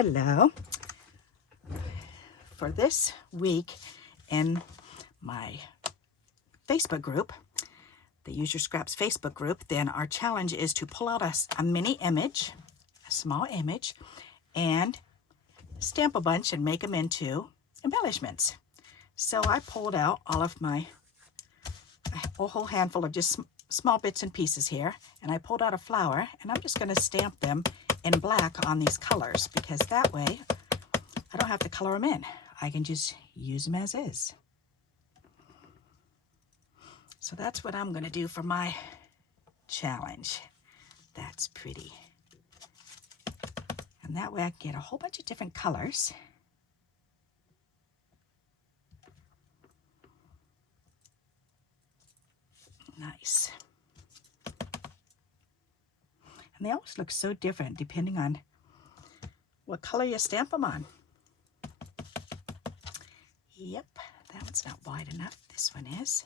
Hello. For this week in my Facebook group, the Use Your Scraps Facebook group, then our challenge is to pull out a mini image, a small image, and stamp a bunch and make them into embellishments. So I pulled out all of a whole handful of just small bits and pieces here, and I pulled out a flower, and I'm just going to stamp them in black on these colors, because that way I don't have to color them in. I can just use them as is. So that's what I'm going to do for my challenge. That's pretty. And that way I can get a whole bunch of different colors. Nice. And they always look so different depending on what color you stamp them on. Yep, that one's not wide enough. This one is.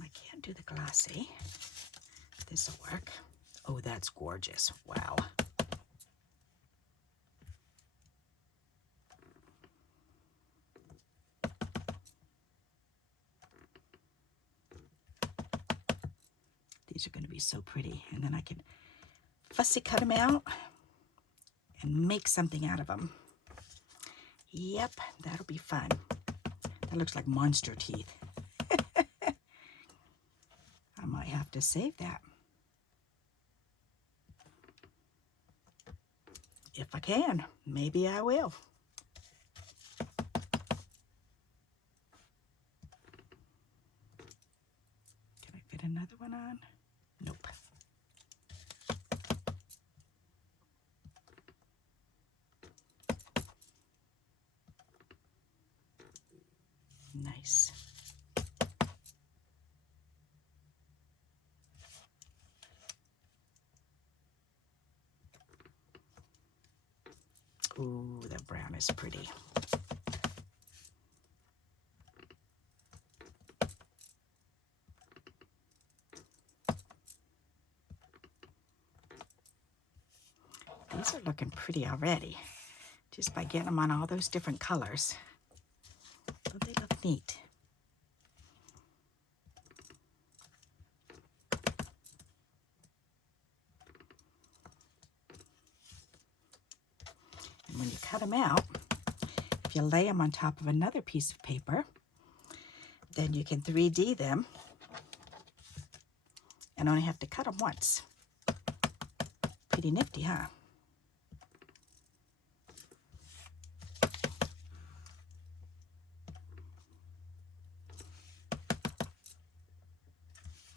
I can't do the glossy. This will work. Oh, that's gorgeous. Wow. These are going to be so pretty. And then I can fussy cut them out and make something out of them. Yep, that'll be fun. That looks like monster teeth. I might have to save that. If I can, maybe I will. Can I fit another one on? Nope. Nice. Ooh, the brown is pretty. These are looking pretty already, just by getting them on all those different colors. Oh, they look neat. And when you cut them out, if you lay them on top of another piece of paper, then you can 3D them and only have to cut them once. Pretty nifty, huh?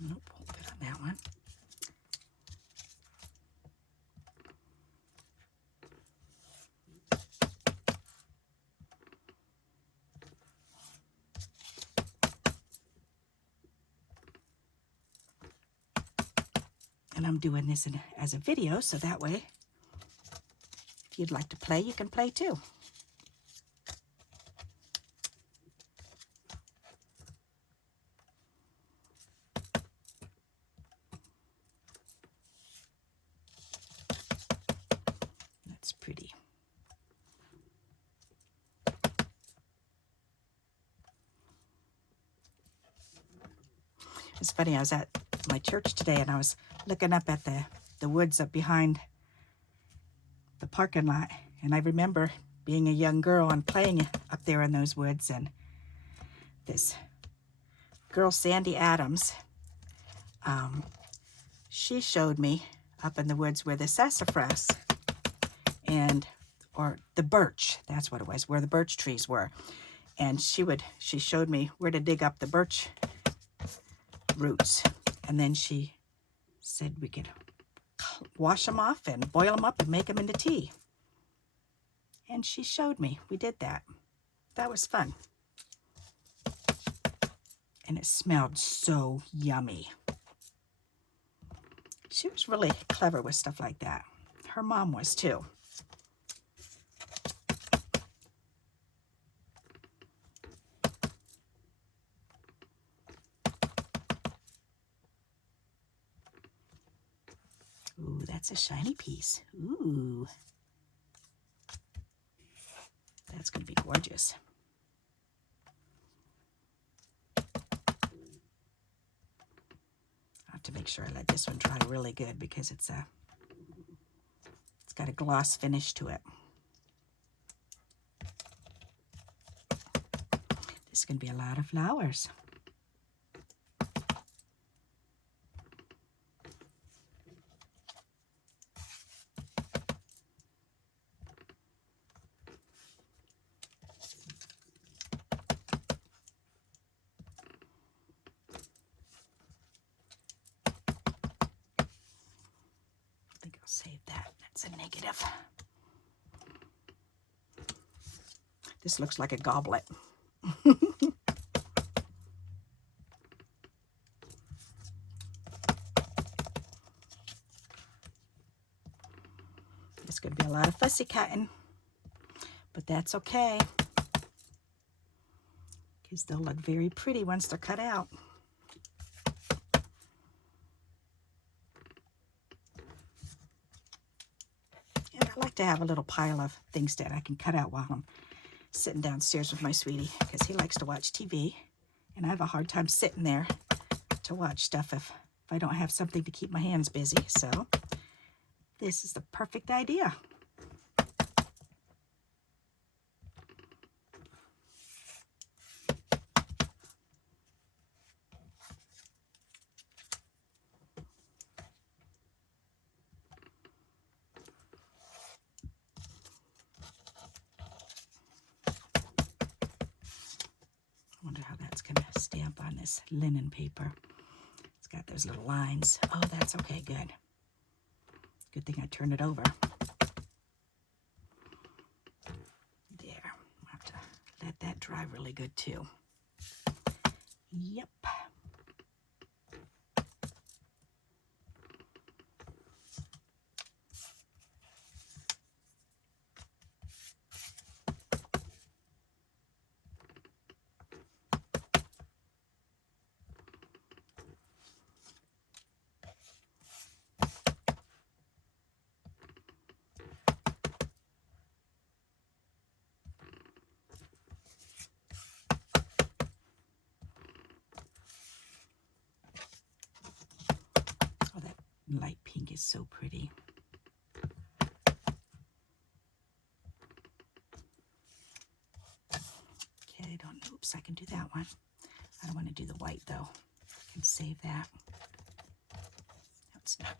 Nope, won't fit on that one. And I'm doing this as a video, so that way, if you'd like to play, you can play too. That's pretty. It's funny, I was at my church today and I was looking up at the woods up behind the parking lot, and I remember being a young girl and playing up there in those woods, and this girl, Sandy Adams, she showed me up in the woods where the sassafras or the birch, that's what it was, where the birch trees were. And she showed me where to dig up the birch roots. And then she said we could wash them off and boil them up and make them into tea. And she showed me. We did that. That was fun. And it smelled so yummy. She was really clever with stuff like that. Her mom was too. Ooh, that's a shiny piece. Ooh. That's going to be gorgeous. I have to make sure I let this one dry really good because it's got a gloss finish to it. This is going to be a lot of flowers. I think I'll save that. That's a negative. This looks like a goblet. It's going to be a lot of fussy cutting, but that's okay, because they'll look very pretty once they're cut out. And I like to have a little pile of things that I can cut out while I'm sitting downstairs with my sweetie, because he likes to watch TV, and I have a hard time sitting there to watch stuff if I don't have something to keep my hands busy. So this is the perfect idea. I wonder how that's going to stamp on this linen paper. It's got those little lines. Oh, that's okay, good. Good thing I turned it over. There. I'll have to let that dry really good too. Yep. Light pink is so pretty. Okay, oops, I can do that one. I don't want to do the white though. I can save that. That's not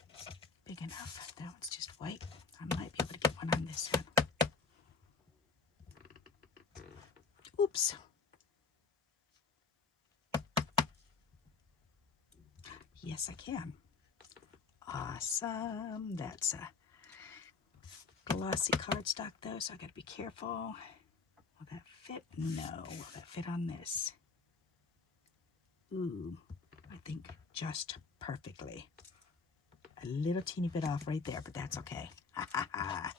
big enough. That one's just white. I might be able to get one on this one. Oops. Yes, I can. Awesome. That's a glossy cardstock though, so I gotta be careful. Will that fit? No. Will that fit on this? Ooh, I think just perfectly. A little teeny bit off right there, but that's okay. Ha ha ha.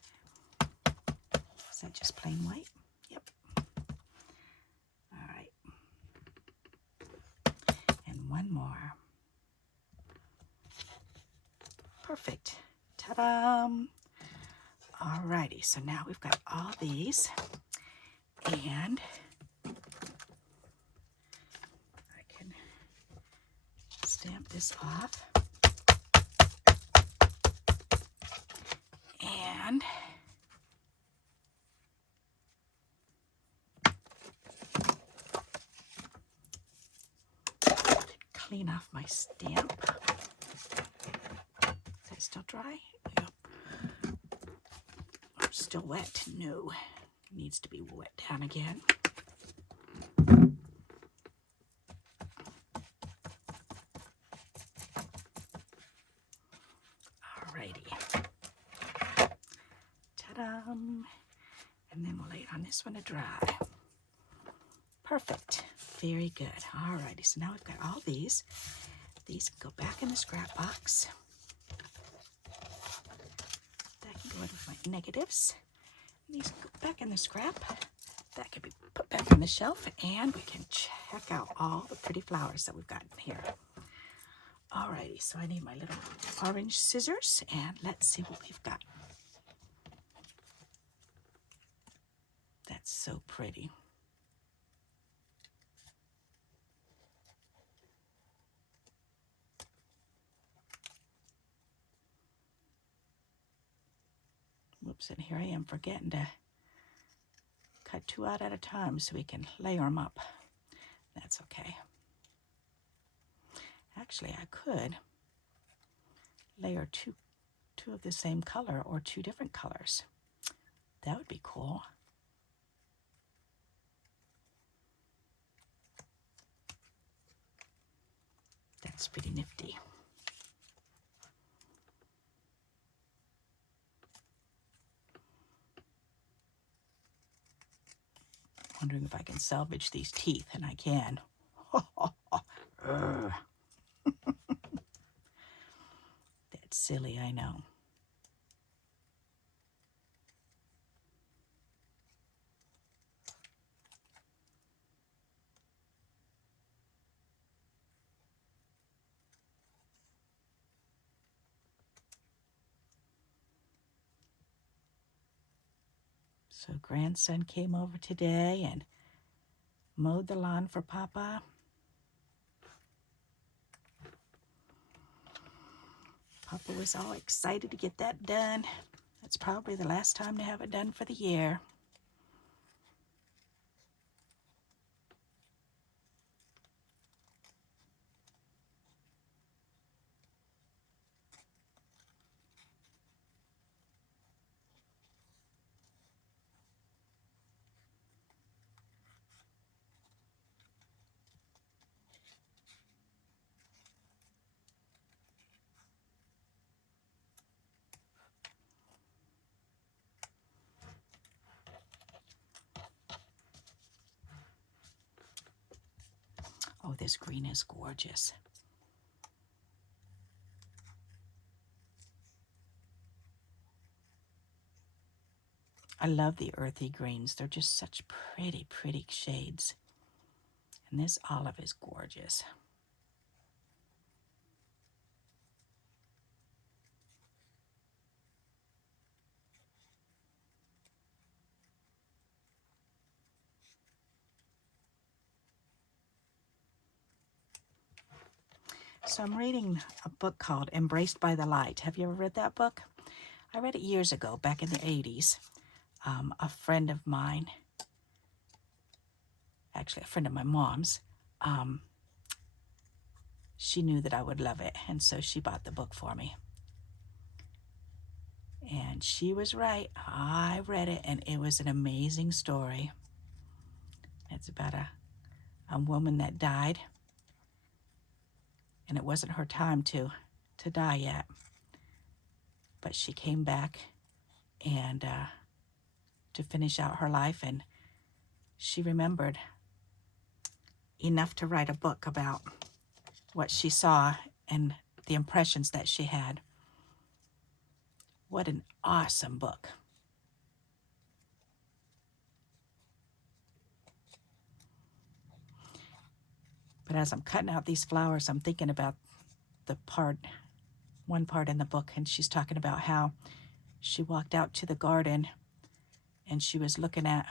Is that just plain white? Yep. All right. And one more. Perfect. Ta-da! Alrighty, so now we've got all these, and I can stamp this off. And clean off my stamp. Is that still dry? Yep. Still wet? No. It needs to be wet down again. Alrighty. Ta-da! And then we'll lay it on this one to dry. Perfect. Very good. Alrighty, so now we've got all these. These can go back in the scrap box. That can go in with my negatives. These can go back in the scrap. That can be put back on the shelf, and we can check out all the pretty flowers that we've got in here. Alrighty, so I need my little orange scissors, and let's see what we've got. That's so pretty. Whoops, and here I am forgetting to cut 2 out at a time so we can layer them up. That's okay. Actually, I could layer two of the same color or 2 different colors. That would be cool. That's pretty nifty. Wondering if I can salvage these teeth, and I can. That's silly, I know. So grandson came over today and mowed the lawn for Papa. Papa was all excited to get that done. It's probably the last time to have it done for the year. Oh, this green is gorgeous. I love the earthy greens. They're just such pretty, pretty shades. And this olive is gorgeous. So I'm reading a book called Embraced by the Light. Have you ever read that book? I read it years ago, back in the 80s. A friend of mine, actually a friend of my mom's, she knew that I would love it, and so she bought the book for me. And she was right. I read it, and it was an amazing story. It's about a woman that died, and it wasn't her time to die yet. But she came back and to finish out her life, and she remembered enough to write a book about what she saw and the impressions that she had. What an awesome book. But as I'm cutting out these flowers, I'm thinking about one part in the book, and she's talking about how she walked out to the garden and she was looking at,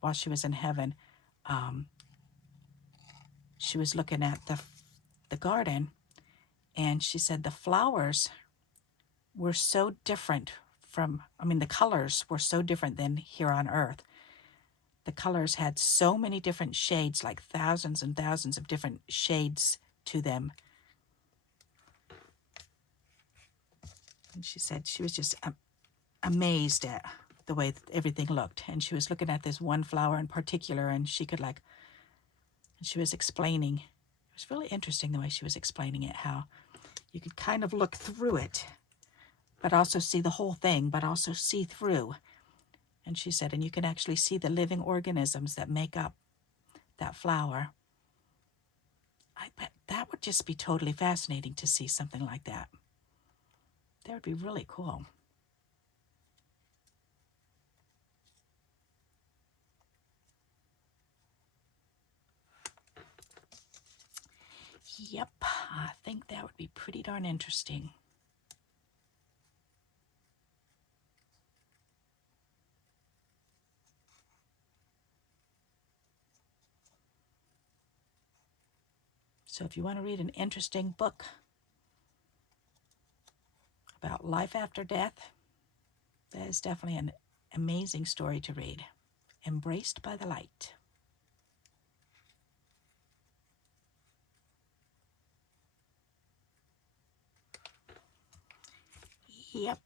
while she was in heaven, she was looking at the garden, and she said the flowers were so different the colors were so different than here on earth. The colors had so many different shades, like thousands and thousands of different shades to them. And she said she was just amazed at the way everything looked. And she was looking at this one flower in particular, and she was explaining. It was really interesting the way she was explaining it, how you could kind of look through it, but also see the whole thing, but also see through. And she said, and you can actually see the living organisms that make up that flower. I bet that would just be totally fascinating to see something like that. That would be really cool. Yep, I think that would be pretty darn interesting. So if you want to read an interesting book about life after death, that is definitely an amazing story to read. Embraced by the Light. Yep.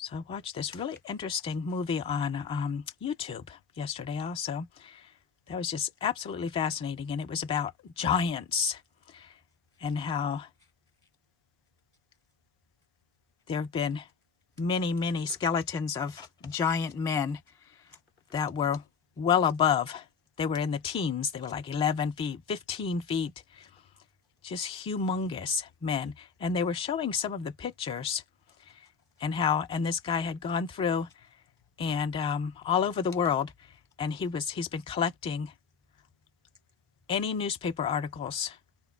So I watched this really interesting movie on YouTube yesterday also. That was just absolutely fascinating, and it was about giants and how there have been many, many skeletons of giant men that were well above. They were in the teens. They were like 11 feet, 15 feet, just humongous men. And they were showing some of the pictures and how, and this guy had gone through and all over the world, and he's been collecting any newspaper articles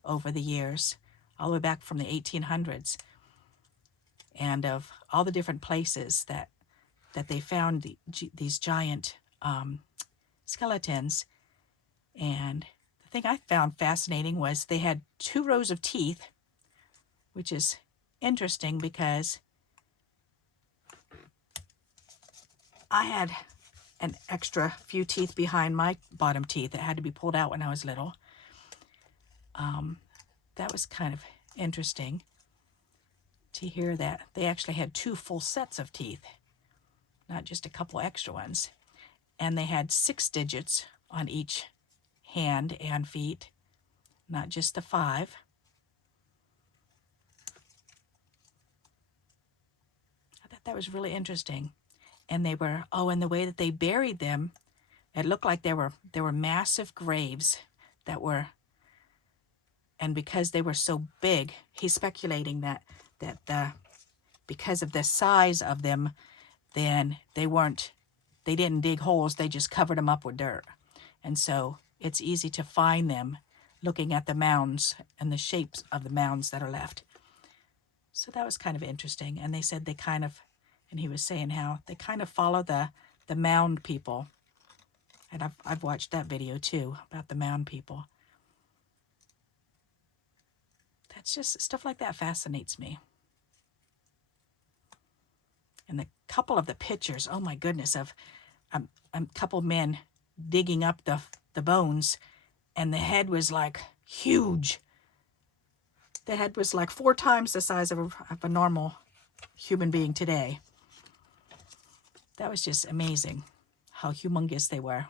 over the years, all the way back from the 1800s, and of all the different places that they found these giant skeletons. And the thing I found fascinating was they had 2 rows of teeth, which is interesting because I had an extra few teeth behind my bottom teeth that had to be pulled out when I was little. That was kind of interesting to hear that they actually had 2 full sets of teeth, not just a couple extra ones. And they had 6 digits on each hand and feet, not just the 5. I thought that was really interesting. And they were, and the way that they buried them, it looked like there were massive graves that were, and because they were so big, he's speculating that because of the size of them, then they didn't dig holes, they just covered them up with dirt. And so it's easy to find them looking at the mounds and the shapes of the mounds that are left. So that was kind of interesting. And they said they kind of, and he was saying how they kind of follow the mound people. And I've watched that video too about the mound people. That's just, stuff like that fascinates me. And the couple of the pictures, oh my goodness, of a couple men digging up the bones, and the head was like huge. The head was like 4 times the size of a normal human being today. That was just amazing how humongous they were.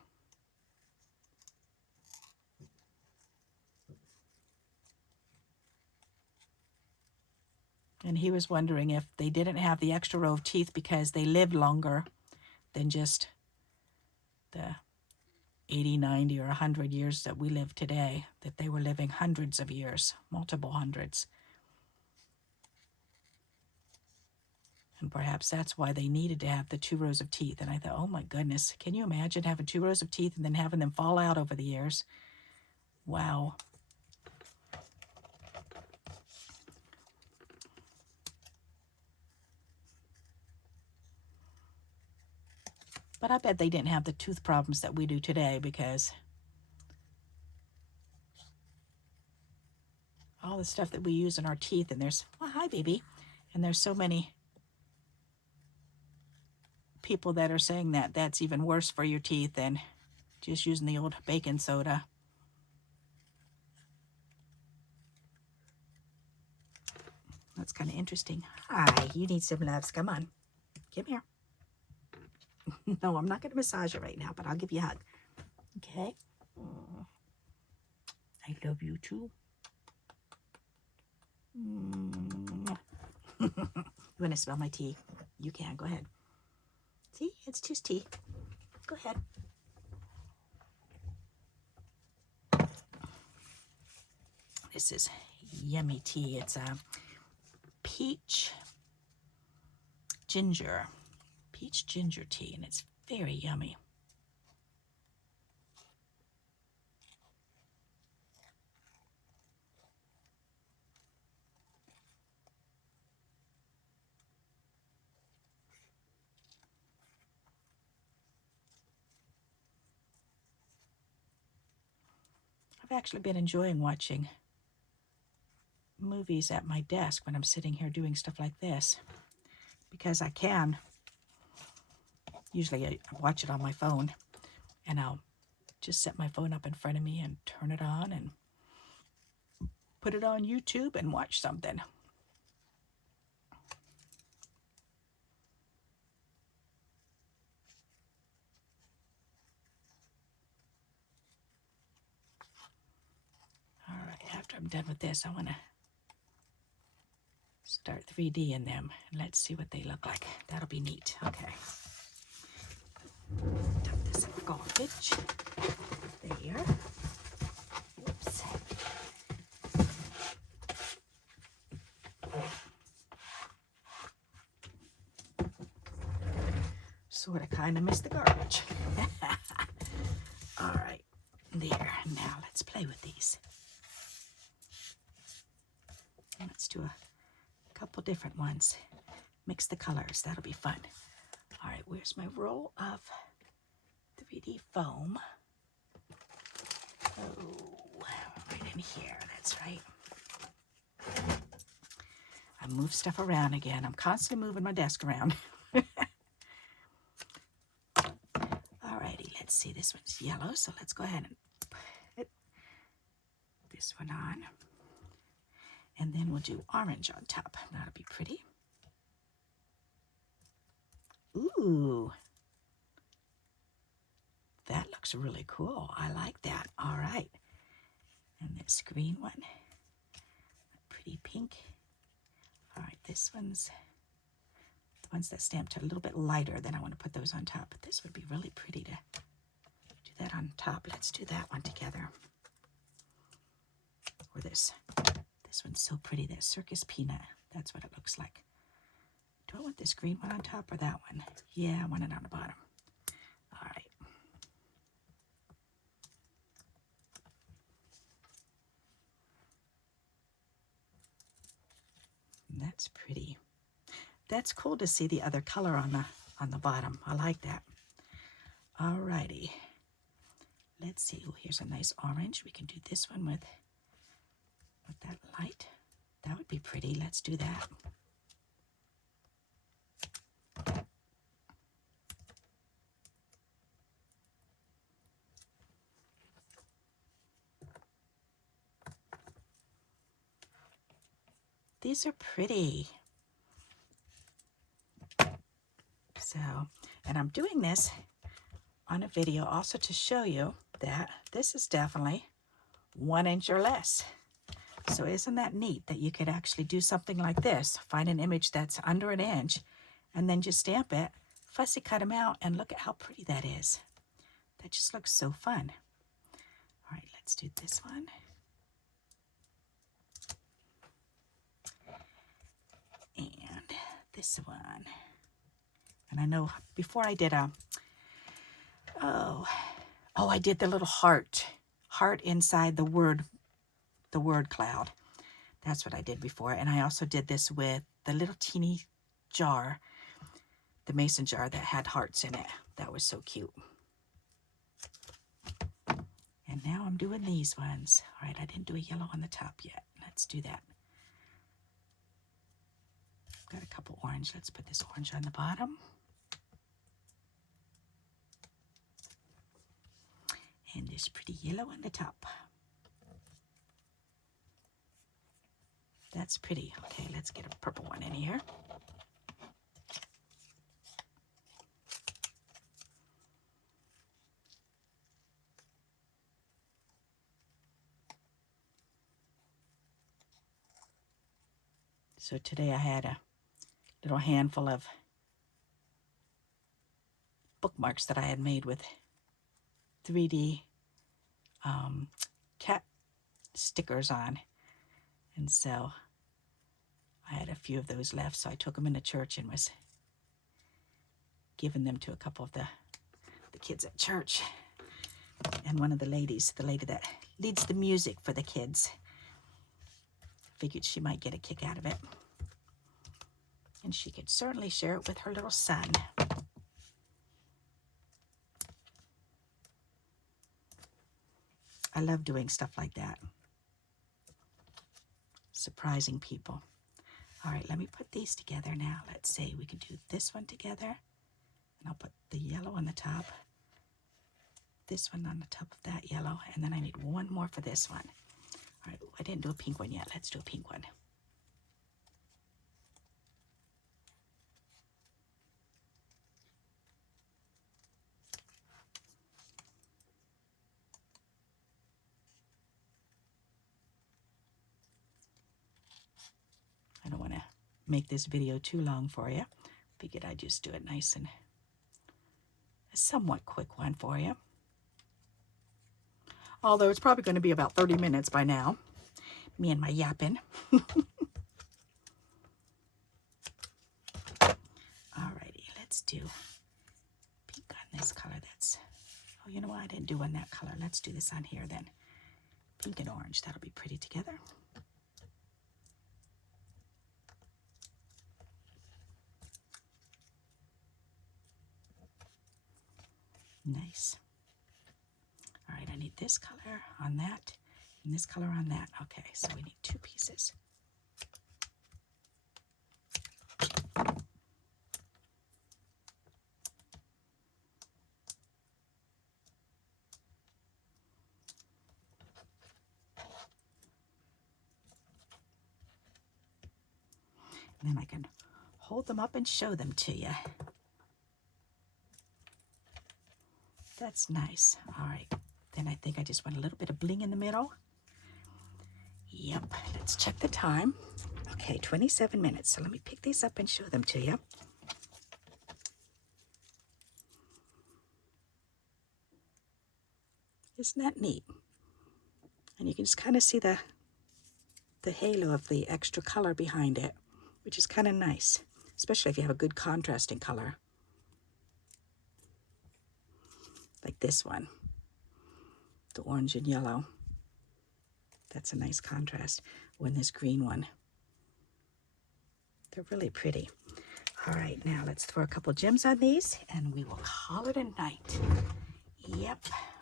And he was wondering if they didn't have the extra row of teeth because they lived longer than just the 80, 90, or 100 years that we live today, that they were living hundreds of years, multiple hundreds. And perhaps that's why they needed to have the 2 rows of teeth. And I thought, oh my goodness, can you imagine having 2 rows of teeth and then having them fall out over the years? Wow. But I bet they didn't have the tooth problems that we do today, because all the stuff that we use in our teeth, and there's, well, hi baby, and there's so many people that are saying that that's even worse for your teeth than just using the old baking soda. That's kind of interesting. Hi, you need some loves. Come on. Come here. No, I'm not going to massage it right now, but I'll give you a hug. Okay? I love you too. You want to smell my tea? You can. Go ahead. See, it's just tea. Go ahead. This is yummy tea. It's a peach ginger tea, and it's very yummy. I've actually been enjoying watching movies at my desk when I'm sitting here doing stuff like this, because I can. Usually I watch it on my phone, and I'll just set my phone up in front of me and turn it on and put it on YouTube and watch something. All right, after I'm done with this, I want to start 3D in them, and let's see what they look like. That'll be neat. Okay. Dump this in the garbage. There. Whoops. Sort of kind of missed the garbage. All right, there. Now let's play with these. Let's do a couple different ones. Mix the colors. That'll be fun. All right, where's my roll of 3D foam? Oh, right in here. That's right. I move stuff around again. I'm constantly moving my desk around. Alrighty, let's see. This one's yellow, so let's go ahead and put this one on. And then we'll do orange on top. That'll be pretty. Ooh. That looks really cool. I like that. All right. And this green one. Pretty pink. All right, this one's, the ones that stamped are a little bit lighter, then I want to put those on top. But this would be really pretty to do that on top. Let's do that one together. Or this. This one's so pretty, that circus peanut. That's what it looks like. Do I want this green one on top or that one? Yeah, I want it on the bottom. All right. That's pretty. That's cool to see the other color on the bottom. I like that. All righty. Let's see. Oh, here's a nice orange. We can do this one with that light. That would be pretty. Let's do that. These are pretty. So, and I'm doing this on a video also to show you that this is definitely 1 inch or less. So isn't that neat that you could actually do something like this, find an image that's under 1 inch, and then just stamp it, fussy cut them out, and look at how pretty that is. That just looks so fun. All right, let's do this one. And this one. And I know before I did I did the little heart inside the word cloud. That's what I did before. And I also did this with the little teeny jar, the mason jar that had hearts in it. That was so cute. And now I'm doing these ones. All right, I didn't do a yellow on the top yet. Let's do that. Got a couple orange. Let's put this orange on the bottom. And this pretty yellow on the top. That's pretty. Okay, let's get a purple one in here. So today I had a little handful of bookmarks that I had made with 3D cat stickers on. And so I had a few of those left, so I took them into church and was giving them to a couple of the kids at church. And one of the ladies, the lady that leads the music for the kids, figured she might get a kick out of it. And she could certainly share it with her little son. I love doing stuff like that. Surprising people. All right, let me put these together now. Let's see, we can do this one together. And I'll put the yellow on the top. This one on the top of that yellow. And then I need one more for this one. All right, I didn't do a pink one yet. Let's do a pink one. I don't want to make this video too long for you. Figured I'd just do it nice and a somewhat quick one for you. Although it's probably going to be about 30 minutes by now. Me and my yapping. Alrighty, let's do pink on this color. That's, oh, you know what? I didn't do on that color. Let's do this on here then. Pink and orange. That'll be pretty together. Nice. All right, I need this color on that and this color on that. Okay, so we need 2 pieces. And then I can hold them up and show them to you. That's nice. All right. Then I think I just want a little bit of bling in the middle. Yep. Let's check the time. Okay, 27 minutes. So let me pick these up and show them to you. Isn't that neat? And you can just kind of see the halo of the extra color behind it, which is kind of nice, especially if you have a good contrasting color. Like this one, the orange and yellow. That's a nice contrast. When this green one, they're really pretty. All right, now let's throw a couple gems on these and we will call it a night. Yep,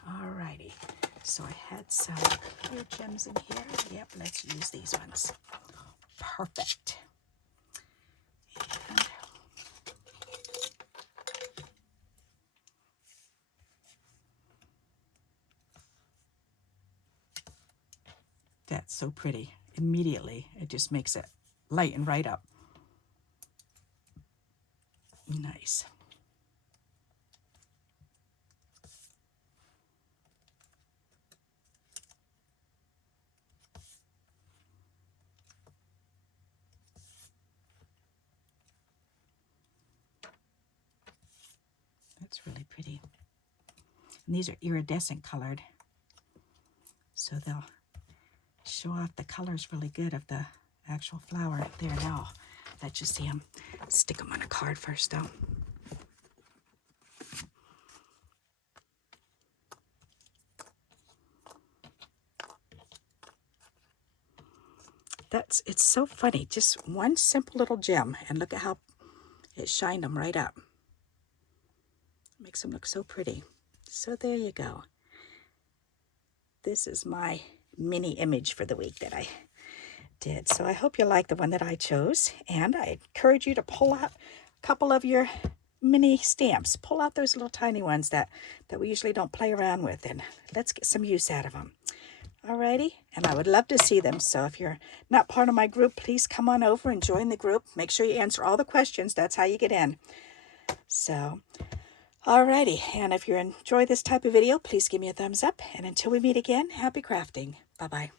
all righty. So I had some clear gems in here. Yep, let's use these ones. Perfect. And that's so pretty. Immediately, it just makes it lighten right up. Nice. That's really pretty. And these are iridescent colored, so they'll show off the colors really good of the actual flower. There, now let you see them. Stick them on a card first though. It's so funny. Just one simple little gem, and look at how it shined them right up. Makes them look so pretty. So there you go. This is my mini image for the week that I did. So I hope you like the one that I chose, and I encourage you to pull out a couple of your mini stamps. Pull out those little tiny ones that we usually don't play around with, and let's get some use out of them. Alrighty, and I would love to see them. So if you're not part of my group, please come on over and join the group. Make sure you answer all the questions. That's how you get in. So, alrighty, and if you enjoy this type of video, please give me a thumbs up. And until we meet again, happy crafting. Bye-bye.